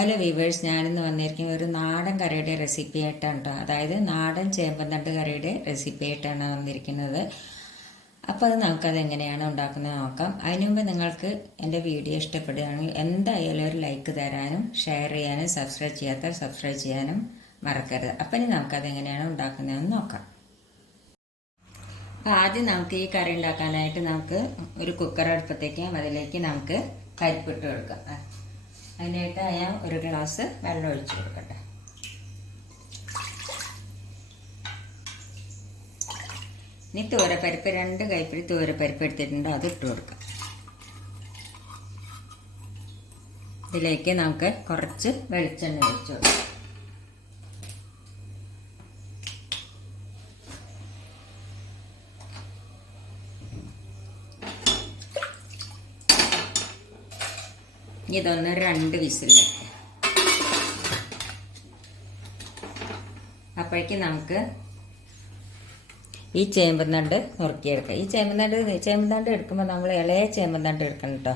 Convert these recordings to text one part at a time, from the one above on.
Hello weavers ഞാനിന്ന് വന്നിരിക്കുന്നത് ഒരു നാടൻ കറിയുടെ റെസിപ്പി ആയിട്ടാണ് കേട്ടോ അതായത് നാടൻ ചേമ്പന്തണ്ട് കറിയുടെ റെസിപ്പി ആയിട്ടാണ് വന്നിരിക്കുന്നത്. അപ്പോൾ അത് നമുക്കത് എങ്ങനെയാണ് ഉണ്ടാക്കുന്നത് നോക്കാം. അതിനു മുമ്പ് നിങ്ങൾക്ക് എന്റെ വീഡിയോ ഇഷ്ടപ്പെടുകയാണെങ്കിൽ എന്തായാലും ഒരു ലൈക്ക് തരാനും ഷെയർ ചെയ്യാനും സബ്സ്ക്രൈബ് ചെയ്യാത്ത സബ്സ്ക്രൈബ് ചെയ്യാനും മറക്കരുത്. അപ്പം ഇനി നമുക്കത് എങ്ങനെയാണ് ഉണ്ടാക്കുന്നതെന്ന് നോക്കാം. അപ്പോൾ ആദ്യം നമുക്ക് ഈ കറി ഉണ്ടാക്കാനായിട്ട് നമുക്ക് ഒരു കുക്കർ അടുപ്പത്തേക്ക് അതിലേക്ക് നമുക്ക് പരിപ്പിട്ട് കൊടുക്കാം. അതിനായിട്ട് ഞാൻ ഒരു ഗ്ലാസ് വെള്ളം ഒഴിച്ചു കൊടുക്കട്ടെ. ഇനി തൂരപ്പരിപ്പ് രണ്ട് കൈപ്പിടി തൂരപ്പരിപ്പ് എടുത്തിട്ടുണ്ട് അത് ഇട്ട് കൊടുക്കാം. ഇതിലേക്ക് നമുക്ക് കുറച്ച് വെളിച്ചെണ്ണ ഒഴിച്ചു കൊടുക്കാം. ഇതൊന്ന് രണ്ട് വിസിലേക്ക് അപ്പോഴേക്ക് നമുക്ക് ഈ ചേമ്പന്തണ്ട് നുറുക്കിയെടുക്കാം. ഈ ചേമ്പന്തണ്ട് ചേമ്പന്തണ്ട് എടുക്കുമ്പോൾ നമ്മൾ ഇളയ ചേമ്പന്തണ്ട് എടുക്കണം കേട്ടോ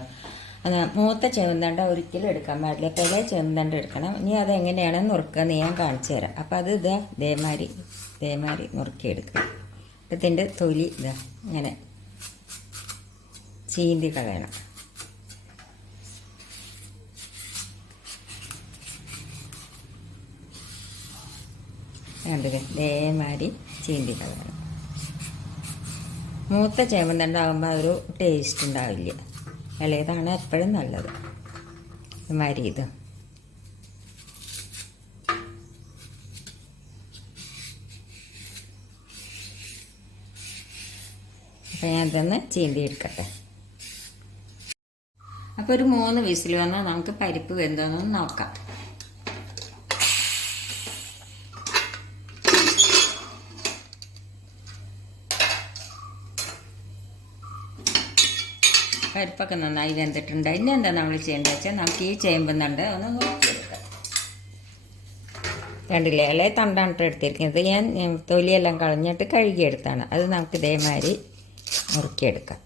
മൂത്ത ചേമ്പന്തണ്ട ഒരിക്കലും എടുക്കാൻ പാടില്ല. അപ്പോൾ ഇളയ ചേമ്പന്തണ്ട് എടുക്കണം. ഇനി അതെങ്ങനെയാണ് നുറുക്കുക ഞാൻ കാണിച്ചു തരാം. അപ്പോൾ അത് ഇതാ ദേമാരി ദേമാരി നുറുക്കിയെടുക്കുക. ഇതിന്റെ തൊലി ഇതാ ഇങ്ങനെ ചീന്തി കളയണം. കണ്ടില്ലേ ഇതേമാതിരി ചീന്തി കളയണം മൂത്ത ചേമ്പന്തണ്ടാകുമ്പോൾ ഒരു ടേസ്റ്റ് ഉണ്ടാവില്ല. ഇളയതാണ് എപ്പോഴും നല്ലത്. മാരി ഇത്. അപ്പം ഞാൻ ഇതൊന്ന് ചീന്തി എടുക്കട്ടെ. അപ്പോൾ ഒരു മൂന്ന് വിസിൽ വന്നാൽ നമുക്ക് പരിപ്പ് വെന്തോന്നൊന്ന് നോക്കാം. പരിപ്പൊക്കെ നന്നായി വെന്തിട്ടുണ്ട്. ഇനി എന്താ നമ്മൾ ചെയ്യേണ്ടത് വെച്ചാൽ നമുക്ക് ഈ ചേമ്പുന്നുണ്ട് ഒന്ന് നോക്കിയെടുക്കാം കണ്ടില്ലേ? ഇളയ തണ്ടാണ് എടുത്തിരിക്കുന്നത്. ഞാൻ തൊലിയെല്ലാം കളഞ്ഞിട്ട് കഴുകിയെടുത്താണ്. അത് നമുക്ക് ഇതേമാതിരി മുറുക്കിയെടുക്കാം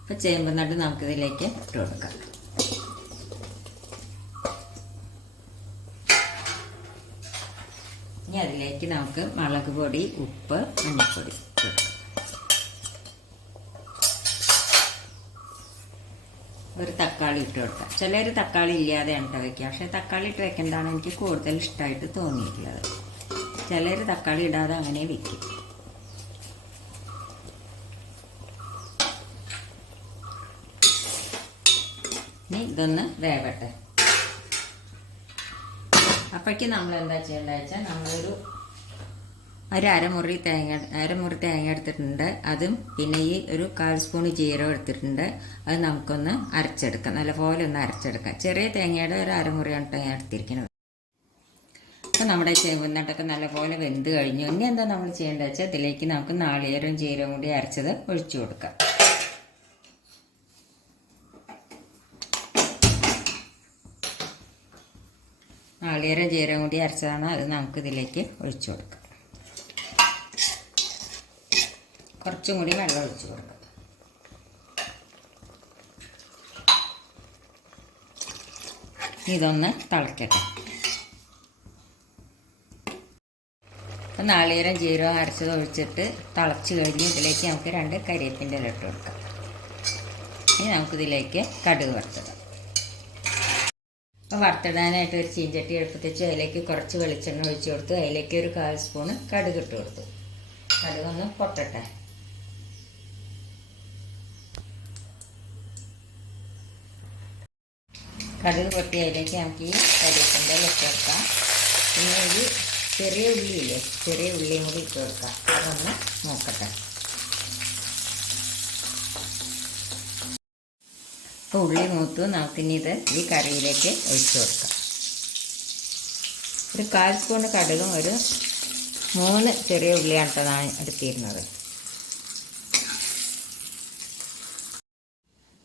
അപ്പോൾ ചേമ്പുന്നട്ട് നമുക്കിതിലേക്ക് ഇട്ട് കൊടുക്കാം. ഇനി അതിലേക്ക് നമുക്ക് മുളക് പൊടി ഉപ്പ് മഞ്ഞൾപ്പൊടി. ഒരു തക്കാളി ഇട്ട് കൊടുക്കാം. ചിലർ തക്കാളി ഇല്ലാതെയാണ് കേട്ടോ വയ്ക്കുക പക്ഷേ തക്കാളി ഇട്ട് വെക്കുന്നതാണ് എനിക്ക് കൂടുതൽ ഇഷ്ടമായിട്ട് തോന്നിയിട്ടുള്ളത്. ചിലർ തക്കാളി ഇടാതെ അങ്ങനെ വെക്കും. ഇനി ഇതൊന്ന് വേവട്ടെ. അപ്പോഴേക്ക് നമ്മൾ എന്താ ചെയ്യേണ്ടത് വെച്ചാൽ നമ്മളൊരു ഒരു അരമുറി തേങ്ങ അരമുറി തേങ്ങ എടുത്തിട്ടുണ്ട്. അതും പിന്നെ ഈ ഒരു കാൽ സ്പൂൺ ജീരകം എടുത്തിട്ടുണ്ട്. അത് നമുക്കൊന്ന് അരച്ചെടുക്കാം. നല്ലപോലെ ഒന്ന് അരച്ചെടുക്കാം. ചെറിയ തേങ്ങയുടെ ഒരു അരമുറിയാണ് തേങ്ങ എടുത്തിരിക്കുന്നത്. അപ്പോൾ നമ്മുടെ ചേമ്പുന്നട്ടൊക്കെ നല്ലപോലെ വെന്ത് കഴിഞ്ഞു. ഇനി എന്താ നമ്മൾ ചെയ്യേണ്ടത് വെച്ചാൽ ഇതിലേക്ക് നമുക്ക് നാളികേരവും ജീരകവും കൂടി അരച്ചത് ഒഴിച്ചു കൊടുക്കാം. നാളികേരം ജീരകം കൂടി അരച്ചതാണ്. അത് നമുക്ക് ഇതിലേക്ക് ഒഴിച്ചു കൊടുക്കാം. കുറച്ചും കൂടി വെള്ളം ഒഴിച്ചു കൊടുക്കാം. ഇതൊന്ന് തിളക്കട്ടെ. അപ്പം നാളികേരം ജീരകം അരച്ചത് ഒഴിച്ചിട്ട് തിളച്ച് കഴിഞ്ഞ് ഇതിലേക്ക് നമുക്ക് രണ്ട് കരിയപ്പിന്റെ ഇല ഇട്ട് കൊടുക്കാം. ഇനി നമുക്കിതിലേക്ക് കടുക് വറുത്തിടാം. അപ്പോൾ വറുത്തിടാനായിട്ട് ഒരു ചീഞ്ചട്ടി എടുപ്പത്ത് അതിലേക്ക് കുറച്ച് വെളിച്ചെണ്ണ ഒഴിച്ചു കൊടുത്ത്. അതിലേക്ക് ഒരു കാൽ സ്പൂണ് കടുക് ഇട്ട് കൊടുത്തു. കടുകൊന്ന് പൊട്ടട്ടെ. കടുക് പൊട്ടി അതിലേക്ക് നമുക്ക് ഈ കരിയപ്പിന്റെ ഇട്ട് കൊടുക്കാം പിന്നെ ഈ ചെറിയ ഉള്ളിയില്ലേ? ചെറിയ ഉള്ളിയും കൂടി ഇട്ട് കൊടുക്കാം. അതൊന്ന് നോക്കട്ടെ അപ്പോൾ ഉള്ളി മൂത്തു നമുക്കിനി ഇത് ഈ കറിയിലേക്ക് ഒഴിച്ചു കൊടുക്കാം. ഒരു കാൽ സ്പൂൺ കടുകും ഒരു മൂന്ന് ചെറിയ ഞാൻ എടുത്തിരുന്നത്.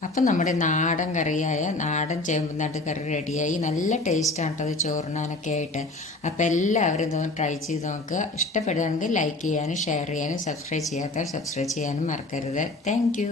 അപ്പം നമ്മുടെ നാടൻ കറിയായ നാടൻ ചേമ്പുനാട്ട് കറി റെഡിയായി. നല്ല ടേസ്റ്റാണ് കേട്ടോ ചോറിനാനൊക്കെ ആയിട്ട്. അപ്പം എല്ലാവരും ഇതൊന്ന് ട്രൈ ചെയ്ത് നോക്കുക. ഇഷ്ടപ്പെടുകയാണെങ്കിൽ ലൈക്ക് ചെയ്യാനും ഷെയർ ചെയ്യാനും സബ്സ്ക്രൈബ് ചെയ്യാത്തവർ സബ്സ്ക്രൈബ് ചെയ്യാനും മറക്കരുത്. താങ്ക്